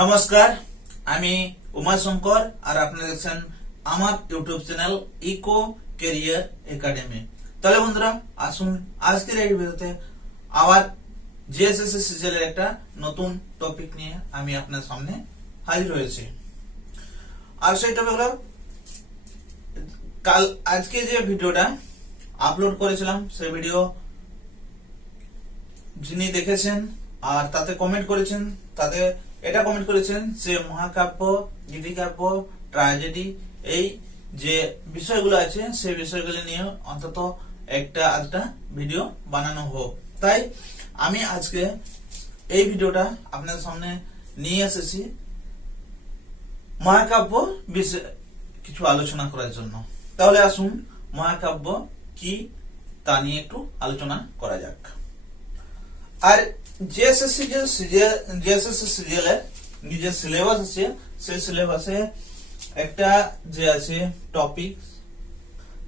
নমস্কার, আমি উমাশঙ্কর আর আপনারা দেখছেন আমার YouTube channel Eco Career Academy. তাহলে বন্ধুরা আসুন আজকের এই ভিডিওতে আবার জিএসএসসি সিজিএলের একটা নতুন টপিক নিয়ে আমি আপনার সামনে হাজির হয়েছি। আর সেই টপিক হলো আজকে যে ভিডিওটা আপলোড করেছিলাম সেই ভিডিও যিনি দেখেছেন আর তাতে কমেন্ট করেছেন, তাতে এটা কমেন্ট করেছেন যে মহাকাব্য, গীতিকাব্য, ট্র্যাজেডি এই যে বিষয়গুলো আছে সেই বিষয়গুলো নিয়ে অন্তত একটা ভিডিও বানানো হোক। তাই আমি আজকে এই ভিডিওটা আপনাদের সামনে নিয়ে এসেছি মহাকাব্য বিষয়ে কিছু আলোচনা করার জন্য। তাহলে আসুন মহাকাব্য কি তা নিয়ে একটু আলোচনা করা যাক। আর জিএসএসসি সিজিএল এর যে সিলেবাস আছে সেই সিলেবাসে একটা যে আছে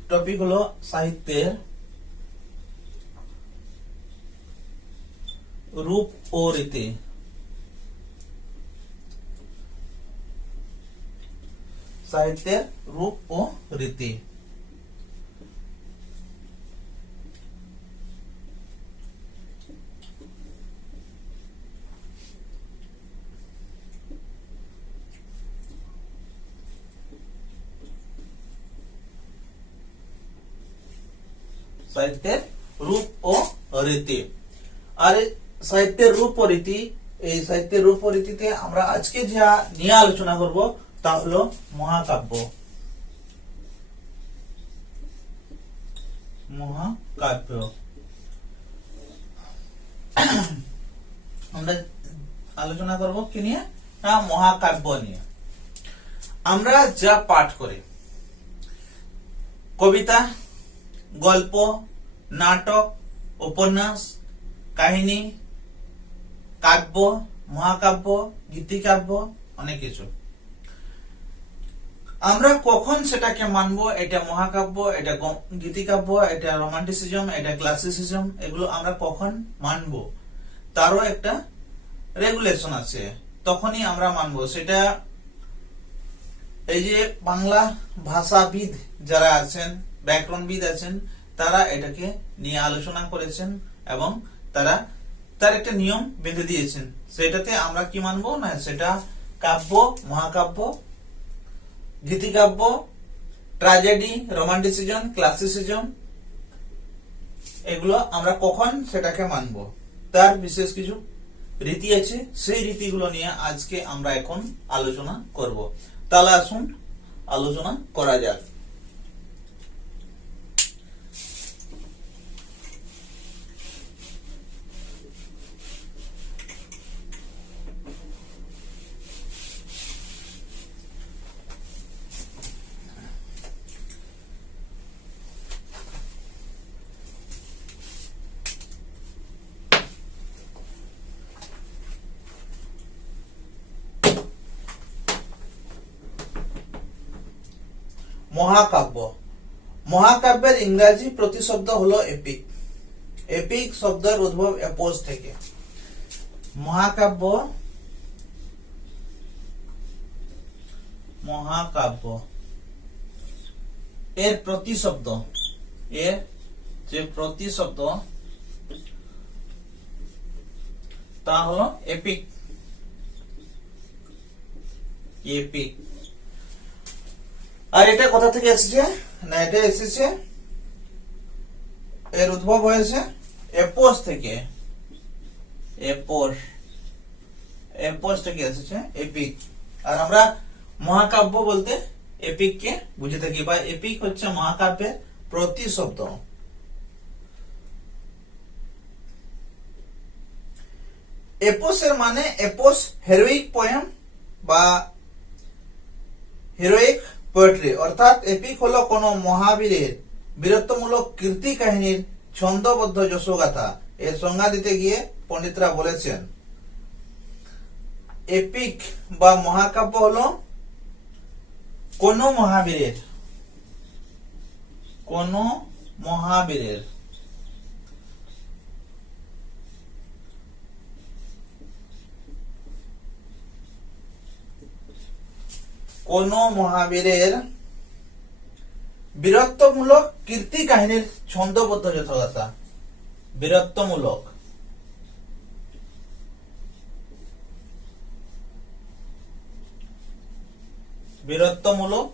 টপিক হলো সাহিত্যের রূপ ও রীতি। সাহিত্যের রূপ ও রীতি সাহিত্যের রূপ ও রীতি। আর সাহিত্যের রূপ ও রীতি, এই সাহিত্যের রূপ ও রীতিতে আমরা আজকে যা নিয়ে আলোচনা করব তা হলো মহাকাব্য। মহাকাব্য আমরা আলোচনা করব কি নিয়ে? না, মহাকাব্য নিয়ে। আমরা যা পাঠ করি, কবিতা, গল্প, নাটক, উপন্যাস, কাহিনী, কাব্য, মহাকাব্য, গীতিকাব্য, অনেক কিছু, আমরা কখন সেটাকে মানবো এটা মহাকাব্য, এটা গীতিকাব্য, এটা রোমান্টিসিজম, এটা ক্লাসিসিজম, এগুলো আমরা কখন মানবো তারও একটা রেগুলেশন আছে, তখনই আমরা মানবো সেটা। এই যে বাংলা ভাষাবিদ যারা আছেন, ব্যাকরণবিদ আছেন, তারা এটাকে নিয়ে আলোচনা করেছেন এবং তারা তার একটা নিয়ম বেঁধে দিয়েছেন। সেটাতে আমরা কি মানবো? না, সেটা কাব্য, মহাকাব্য, গীতিকাব্য, ট্র্যাজেডি, রোমান্টিসিজম, ক্লাসিসিজম, এগুলো আমরা কখন সেটাকে মানবো তার বিশেষ কিছু রীতি আছে। সেই রীতিগুলো নিয়ে আজকে আমরা এখন আলোচনা করব। তাহলে আসুন আলোচনা করা যাক। মহাকাব্য। মহাকাব্যের ইংরেজি প্রতিশব্দ হলো এপিক। এপিক শব্দের উদ্ভব এপোস থেকে। মহাকাব্য, মহাকাব্য এর প্রতিশব্দ, এর যে প্রতিশব্দ তা হলো এপিক। এপিক। আর এটা কোথা থেকে এসেছে? না, এটা এসেছে, এর উদ্ভব হয়েছে এপোস থেকে। এপোস থেকে এসেছে এপিক। আর আমরা মহাকাব্য বলতে এপিক কে বুঝে থাকি, বা এপিক হচ্ছে মহাকাব্যের প্রতিশব্দ। এপোস এর মানে এপোস হেরোইক পোয়েম বা হিরোইক পোয়েট্রি, অর্থাৎ এপিক হলো কোন মহাবীরের বীরত্বমূলক কীর্তি কাহিনীর ছন্দবদ্ধ যশোগাথা। এর সংজ্ঞা দিতে গিয়ে পণ্ডিতরা বলেছেন এপিক বা মহাকাব্য হলো কোন মহাবীরের কোন মহাবীরের বীরত্বমূলক কীর্তি কাহিনীর ছন্দবদ্ধ যথাযথা। বীরত্বমূলক বীরত্বমূলক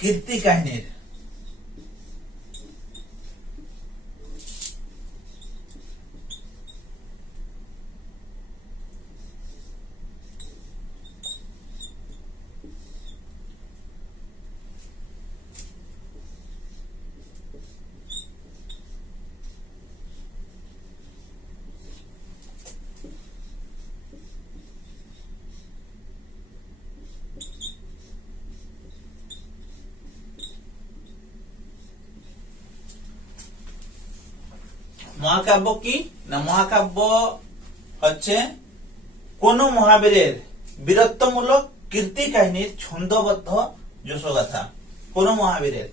কীর্তি কাহিনীর মহাকাব্য কি না, মহাকাব্য হচ্ছে কোন মহাবীরের বীরত্বমূলক কীর্তি কাহিনীর ছন্দবদ্ধ যশোগাথা। কোন মহাবীরের,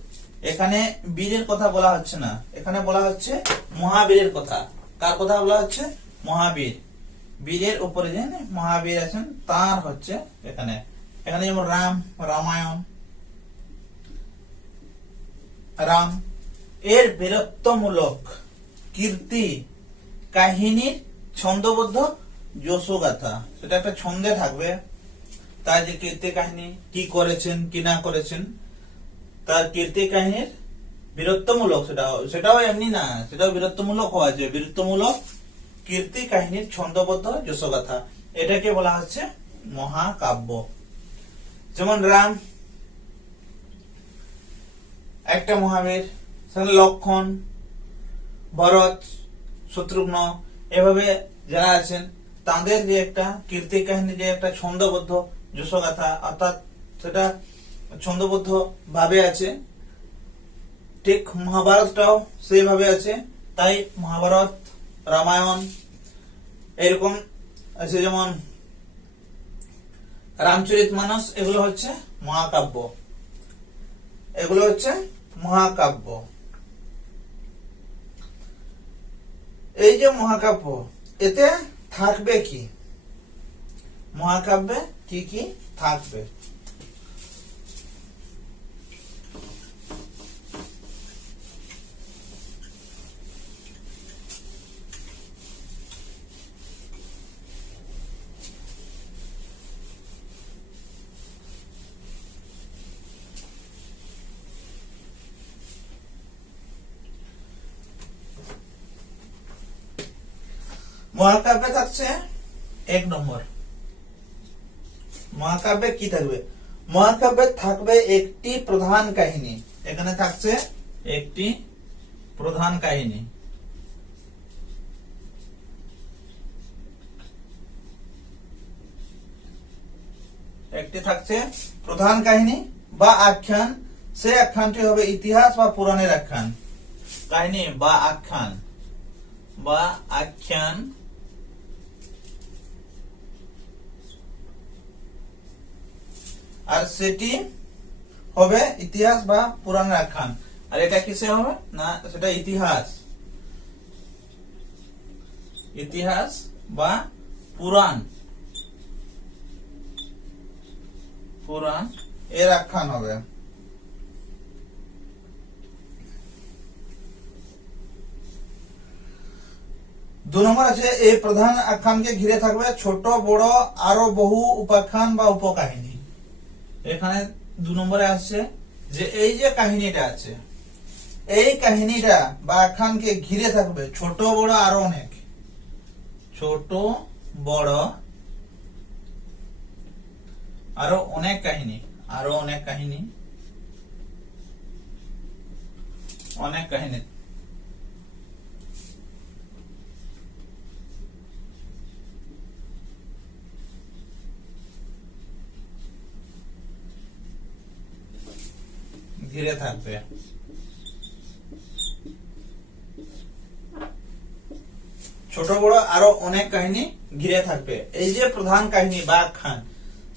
এখানে বীরের কথা বলা হচ্ছে না, এখানে বলা হচ্ছে মহাবীরের কথা। কার কথা বলা হচ্ছে? মহাবীর। বীরের উপরে যে মহাবীর আছেন তার হচ্ছে এখানে। এখানে যেমন রামায়ণ, রাম এর বীরত্বমূলক কীর্তি কাহিনীর ছন্দবদ্ধ যশোগাথা। সেটা একটা ছন্দে থাকবে, তার যে কীর্তি কাহিনী কি করেছেন কি না করেছেন, তার কীর্তি কাহিনীর বীরত্বমূলক, সেটাও এমনি না, সেটাও বীরত্বমূলক হওয়া যায়। বীরত্বমূলক কীর্তি কাহিনীর ছন্দবদ্ধ যশোগাথা, এটাকে বলা হচ্ছে মহাকাব্য। যেমন রাম একটা মহাবীর, লক্ষণ, ভরত, শত্রুঘ্ন, এভাবে যারা আছেন তাদের যে একটা কীর্তি কাহিনী, যে একটা ছন্দবদ্ধ যশোগাথা, অর্থাৎ সেটা ছন্দবদ্ধ ভাবে আছে। ঠিক মহাভারতটাও সেইভাবে আছে। তাই মহাভারত, রামায়ণ এরকম আছে। যেমন রামচরিতমানস, এগুলো হচ্ছে মহাকাব্য, এগুলো হচ্ছে মহাকাব্য। এই যে মহাকাব্য, এতে থাকবে কি? মহাকাব্যে কি কি থাকবে? মহাকাব্যে থাকছে 1 নম্বর, মহাকাব্যে কি থাকবে? মহাকাব্যে থাকবে একটি প্রধান কাহিনী। এখানে থাকছে একটি প্রধান কাহিনী। একটি থাকছে প্রধান কাহিনী বা আখ্যান। সে আখ্যানটি হবে ইতিহাস বা পুরাণের আখ্যান। কাহিনী বা আখ্যান বা আখ্যান আর সেটি হবে ইতিহাস বা পুরাণের আখ্যান। আর এটা কিসে হবে না, সেটা ইতিহাস, ইতিহাস বা পুরাণ, পুরাণ এর আখ্যান হবে। দু নম্বর আছে, এই প্রধান আখ্যানকে ঘিরে থাকবে ছোট বড় আরো বহু উপাখ্যান বা উপকাহিনী। এখানে 2 নম্বরে আসছে যে এই যে কাহিনীটা আছে, এই কাহিনীটা বা আখ্যানকে ঘিরে থাকবে ছোট বড় আরো অনেক, ছোট বড় আরো অনেক কাহিনী, আরো অনেক কাহিনী, অনেক কাহিনী। ঘিরে থাকবে। ছোট বড় আরো অনেক কাহিনী ঘিরে থাকবে। এই যে প্রধান কাহিনী বা আখ্যান,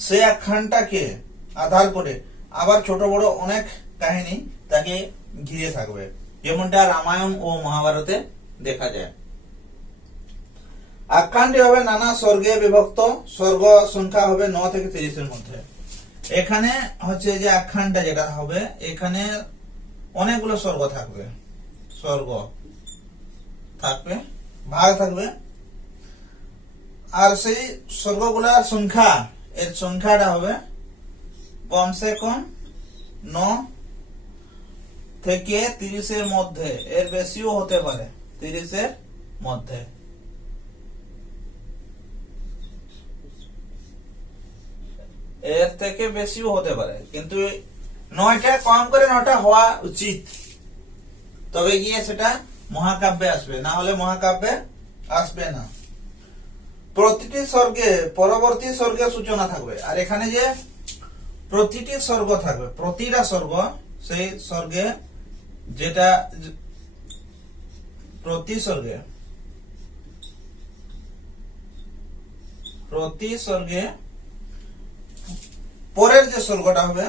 সেই আখ্যানটাকে আধার করে আবার ছোট বড় অনেক কাহিনী তাকে ঘিরে থাকবে, যেমনটা রামায়ণ ও মহাভারতে দেখা যায়। আখ্যানটি হবে নানা স্বর্গে বিভক্ত, স্বর্গ সংখ্যা হবে 9 থেকে 30 এর মধ্যে। এখানে হচ্ছে যে আখ্যানটা যেটা হবে, এখানে অনেকগুলো স্বর্গ থাকবে, স্বর্গ থাকবে, ভাগ থাকবে, আর সেই স্বর্গগুলার সংখ্যা, এর সংখ্যাটা হবে কমসে কম 9 থেকে 30 এর মধ্যে, এর বেশিও হতে পারে, 30 এর মধ্যে। এর থেকে বেশিও হতে পারে, কিন্তু 9টা কম করে 9টা হওয়া উচিত, তবে গিয়ে সেটা মহাকাব্যে আসবে, না হলে মহাকাব্যে আসবে না। প্রতিটি স্বর্গে পরবর্তী স্বর্গের সূচনা থাকবে, আর এখানে যে প্রতিটি স্বর্গ থাকবে, প্রতিটা স্বর্গ, সেই স্বর্গে যেটা প্রতি স্বর্গে পরের যে স্বর্গটা হবে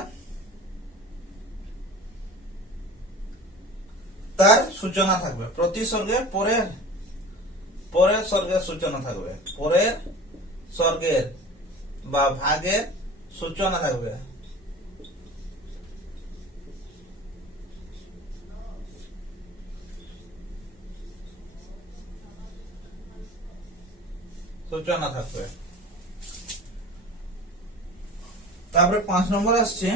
তার সূচনা থাকবে, প্রতি স্বর্গে পরের স্বর্গের সূচনা থাকবে, পরের স্বর্গের বা ভাগের সূচনা থাকবে। সূচনা থাকবে। তারপরে 5 নম্বর আসছে,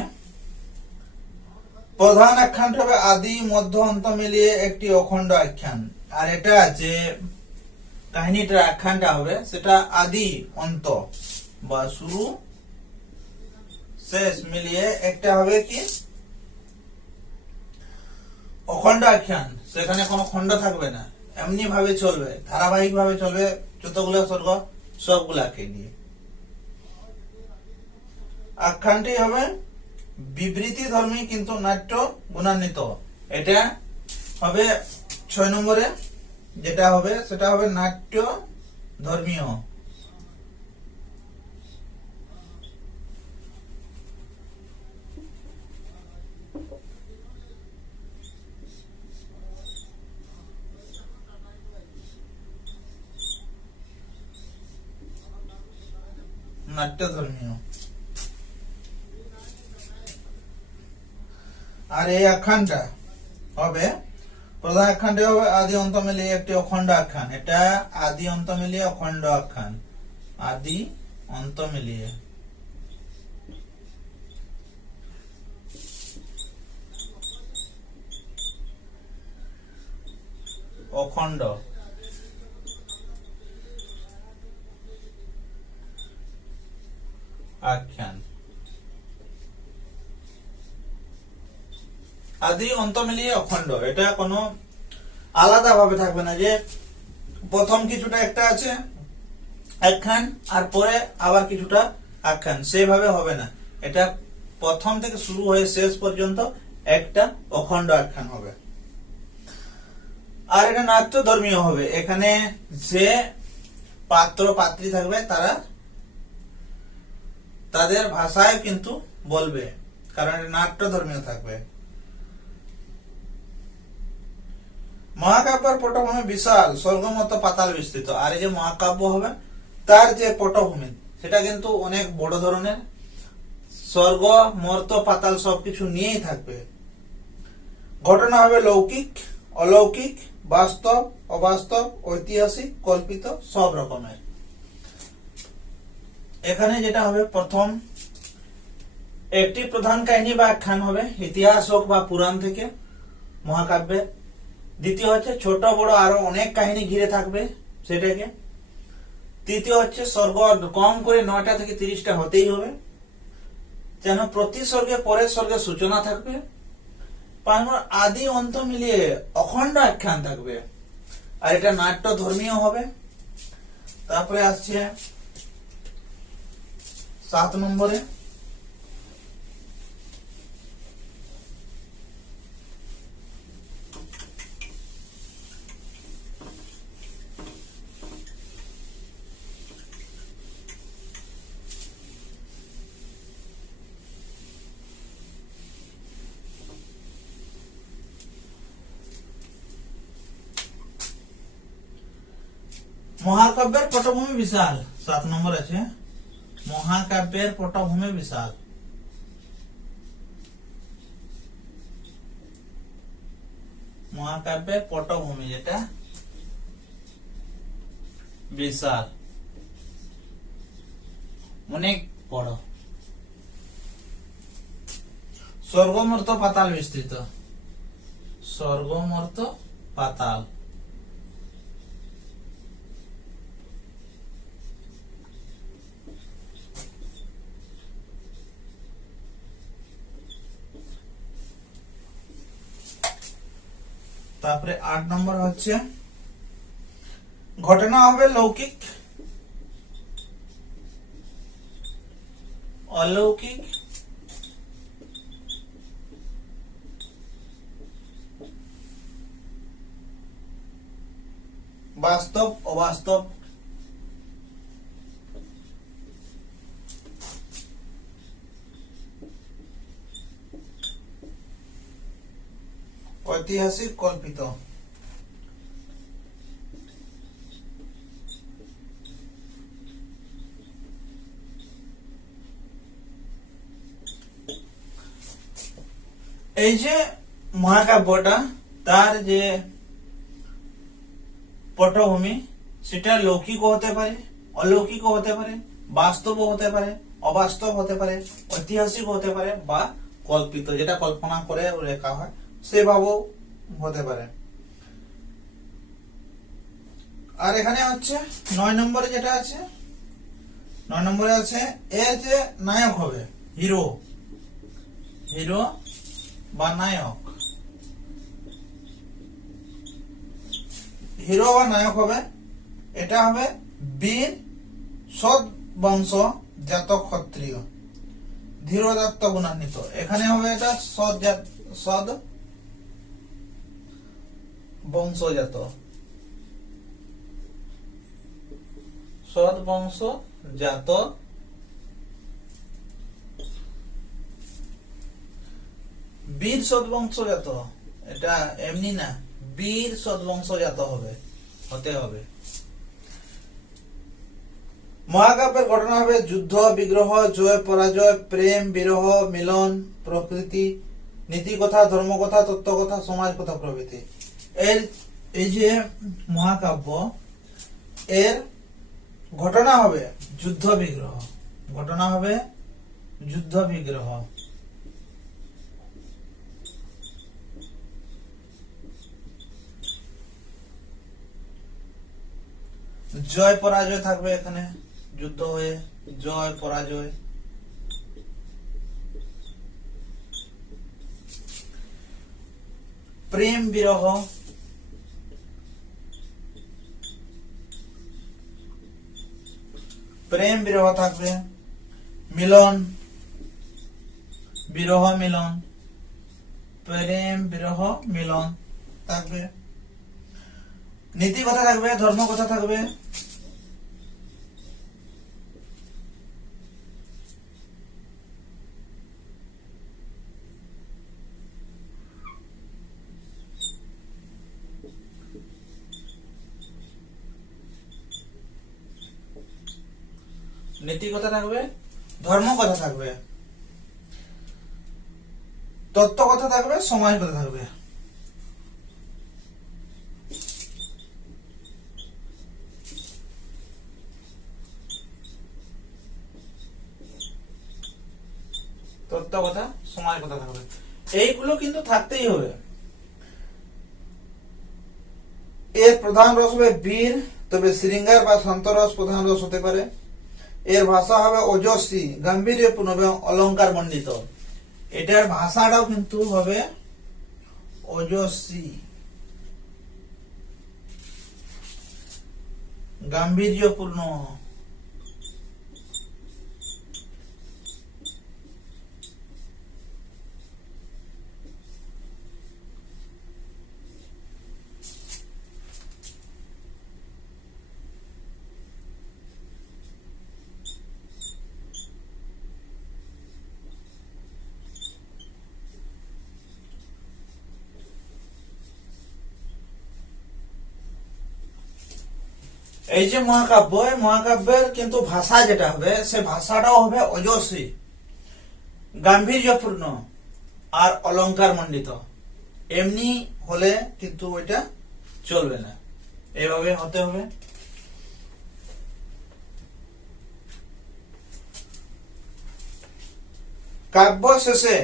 প্রধান আখ্যানটি হবে আদি মধ্য অন্ত মিলিয়ে একটি অখণ্ড আখ্যান। আর এটা যে কাহিনীটার আখ্যানটা হবে সেটা আদি অন্ত বা শুরু শেষ মিলিয়ে একটা হবে কি অখণ্ড আখ্যান। সেখানে কোনো খণ্ড থাকবে না, এমনি ভাবে চলবে, ধারাবাহিক ভাবে চলবে, যতগুলো স্বর্গ সবগুলাকে নিয়ে। আখ্যানটি হবে বিবৃতি ধর্মী কিন্তু নাট্য গুণান্বিত। এটা হবে 6 নম্বরে, যেটা হবে সেটা হবে নাট্য ধর্মীয়। নাট্য ধর্মীয়। আর এই আখ্যানটা হবে, প্রধান আখ্যানটি হবে আদি অন্ত মিলিয়ে একটি অখণ্ড আখ্যান। এটা আদি অন্ত মিলিয়ে অখণ্ড আখ্যান, আদি অন্ত মিলিয়ে। অখণ্ড আখ্যান, আদি অন্ত মিলিয়ে অখণ্ড। এটা কোনো আলাদা ভাবে থাকবে না যে প্রথম কিছুটা একটা আছে আখ্যান আর পরে আবার কিছুটা আখ্যান, সেভাবে হবে না। এটা প্রথম থেকে শুরু হয়ে শেষ পর্যন্ত একটা অখণ্ড আখ্যান হবে। আর এটা নাট্য ধর্মীয় হবে। এখানে যে পাত্র পাত্রী থাকবে তারা তাদের ভাষায় কিন্তু বলবে, কারণ এটা নাট্য ধর্মীয় থাকবে। মহাকাব্যের পটভূমি বিশাল, স্বর্গমত পাতাল বিস্তৃত। আর এই যে মহাকাব্য হবে তার যে পটভূমি সেটা কিন্তু অনেক বড় ধরনের, স্বর্গ মর্ত পাতাল সবকিছু নিয়েই থাকবে। ঘটনা হবে লৌকিক অলৌকিক, বাস্তব অবাস্তব, ঐতিহাসিক কল্পিত, সব রকমের। এখানে যেটা হবে, প্রথম একটি প্রধান কাহিনী বা আখ্যান হবে, ইতিহাস হোক বা পুরাণ থেকে মহাকাব্যে। দ্বিতীয় হচ্ছে ছোট বড় আরো অনেক কাহিনী ঘিরে থাকবে সেটাকে। তৃতীয় হচ্ছে স্বর্গ কম করে 9টা থেকে 30টা হতেই হবে, যেন প্রতি স্বর্গে পরের স্বর্গের সূচনা থাকবে। 5 নম্বর আদি অন্ত মিলিয়ে অখণ্ড আখ্যান থাকবে, আর এটা নাট্য ধর্মীয় হবে। তারপরে আসছে 7 নম্বরে, মহাকাব্যের পটভূমি বিশাল, 7 নম্বর আছে মহাকাব্যের পটভূমি বিশাল। মহাকাব্যের পটভূমি যেটা বিশাল, অনেক বড়। স্বর্গমর্ত পাতাল বিস্তৃত, স্বর্গমর্ত পাতাল। তারপরে 8 নম্বর হচ্ছে ঘটনা হবে লৌকিক, অলৌকিক, বাস্তব, অবাস্তব। ঐতিহাসিক, কল্পিত। এই যে মহাকাব্যটা, তার যে পটভূমি সেটা লৌকিক হতে পারে, অলৌকিক হতে পারে, বাস্তব হতে পারে, অবাস্তব হতে পারে, ঐতিহাসিক হতে পারে, বা কল্পিত, যেটা কল্পনা করে লেখা হয় সেভাবেও হতে পারে। আর এখানে হচ্ছে 9 নম্বরে যেটা আছে, 9 নম্বরে আছে এর যে নায়ক হবে, হিরো, হিরো বা নায়ক, হিরো বা নায়ক হবে, এটা হবে বীর সৎ বংশ জাত ক্ষত্রিয়, ধীরদত্ত গুণান্বিত। এখানে হবে এটা সৎ বংশজাত, সৎ বংশজাত, বীর সৎ বংশজাত। এটা এমনি না, বীর সৎ বংশজাত হতে হবে। মহাকাব্যের ঘটনা হবে যুদ্ধ, বিগ্রহ, জয় পরাজয়, প্রেম, বিরহ, মিলন, প্রকৃতি, নীতি কথা, ধর্ম কথা, তত্ত্ব কথা, সমাজ কথা প্রভৃতি। এই যে মহাকাব্য, এর ঘটনা হবে যুদ্ধ বিগ্রহ, ঘটনা হবে যুদ্ধ বিগ্রহ, জয় পরাজয় থাকবে, এখানে যুদ্ধ হয়ে জয় পরাজয়, প্রেম বিরহ, প্রেম বিরহ থাকবে, মিলন, বিরহ মিলন, প্রেম বিরহ মিলন থাকবে, নীতি কথা থাকবে, ধর্ম কথা থাকবে, নীতি কথা থাকবে, ধর্ম কথা থাকবে, তত্ত্ব কথা থাকবে, সমাজ কথা থাকবে। তত্ত্ব কথা, সমাজ কথা থাকবে, এইগুলো কিন্তু থাকতেই হবে। এর প্রধান রস হবে বীর, তবে শৃঙ্গার বা শান্তরস প্রধান রস হতে পারে। এর ভাষা হবে ওজস্বী, গাম্ভীর্যপূর্ণ এবং অলঙ্কার মণ্ডিত। এটার ভাষাটাও কিন্তু হবে ওজস্বী, গাম্ভীর্যপূর্ণ। এই যে মহাকাব্য, এই মহাকাব্যের কিন্তু ভাষা যেটা হবে, সে ভাষাটাও হবে অজস্রী, গাম্ভীর্যপূর্ণ আর অলংকার মণ্ডিত। এমনি হলে কিন্তু ওইটা চলবে না, এভাবে হতে হবে। কাব্য শেষে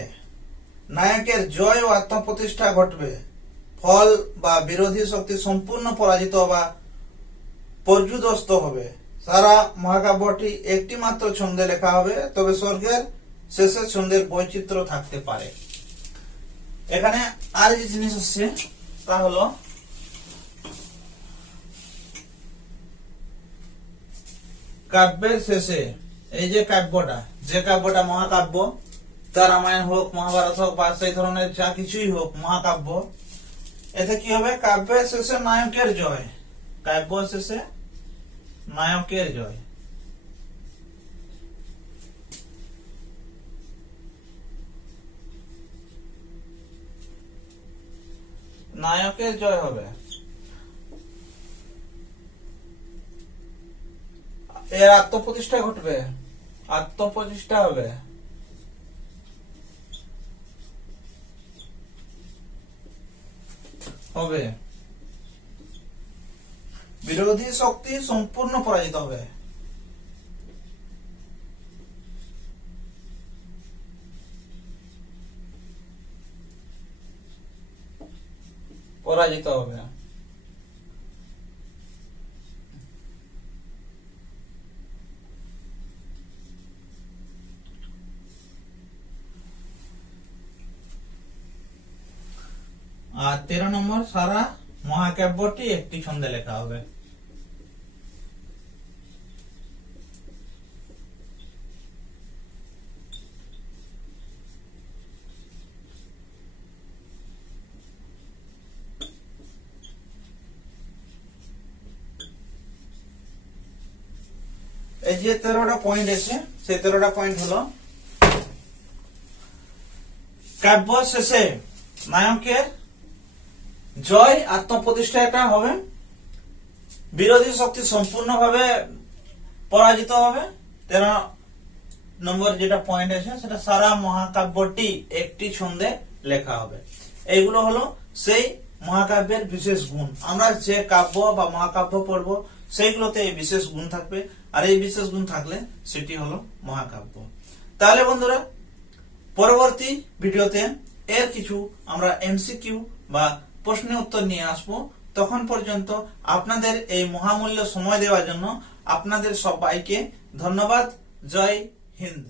নায়কের জয় ও আত্মপ্রতিষ্ঠা ঘটবে, ফল বা বিরোধী শক্তি সম্পূর্ণ পরাজিত বা পর্যুদস্ত হবে। সারা মহাকাব্যটি একটি মাত্র ছন্দে লেখা হবে, তবে স্বর্গের শেষে ছন্দের বৈচিত্র্য থাকতে পারে। এখানে আর যে জিনিস আসছে তা হলো কাব্যের শেষে এই যে কাব্যটা মহাকাব্য, তা রামায়ণ হোক, মহাভারত হোক বা সেই ধরনের যা কিছুই হোক মহাকাব্য, এতে কি হবে? কাব্যের শেষে নায়কের জয়, কাব্য শেষে নায়কের জয়। নায়কের জয় হবে। এর আত্মপ্রতিষ্ঠা ঘটবে, আত্মপ্রতিষ্ঠা হবে। হবে বিরোধী শক্তি সম্পূর্ণ পরাজিত হবে। পরাজিত হবে। আর 13 নম্বর, সারা মহাকাব্যটি একটি ছন্দে লেখা হবে। এই যে 13টা পয়েন্ট আছে, সেই 13টা পয়েন্ট হলো কাব্য শেষে নায়কের জয়, আত্মপ্রতিষ্ঠা এটা হবে, বিরোধী শক্তি সম্পূর্ণভাবে পরাজিত হবে। 13 নম্বর যেটা পয়েন্ট আছে সেটা সারা মহাকাব্যটি একটি ছন্দে লেখা হবে। এইগুলো হলো সেই মহাকাব্যের বিশেষ গুণ। আমরা যে কাব্য বা মহাকাব্য পড়বো সেইগুলোতে এই বিশেষ গুণ থাকবে, আর এই বিশেষ গুণ থাকলে সেটি হলো মহাকাব্য। তাহলে বন্ধুরা, পরবর্তী ভিডিওতে এর কিছু আমরা এমসিকিউ বা প্রশ্নের উত্তর নিয়ে আসবো। তখন পর্যন্ত আপনাদের এই মহামূল্য সময় দেওয়ার জন্য আপনাদের সবাইকে ধন্যবাদ। জয় হিন্দ।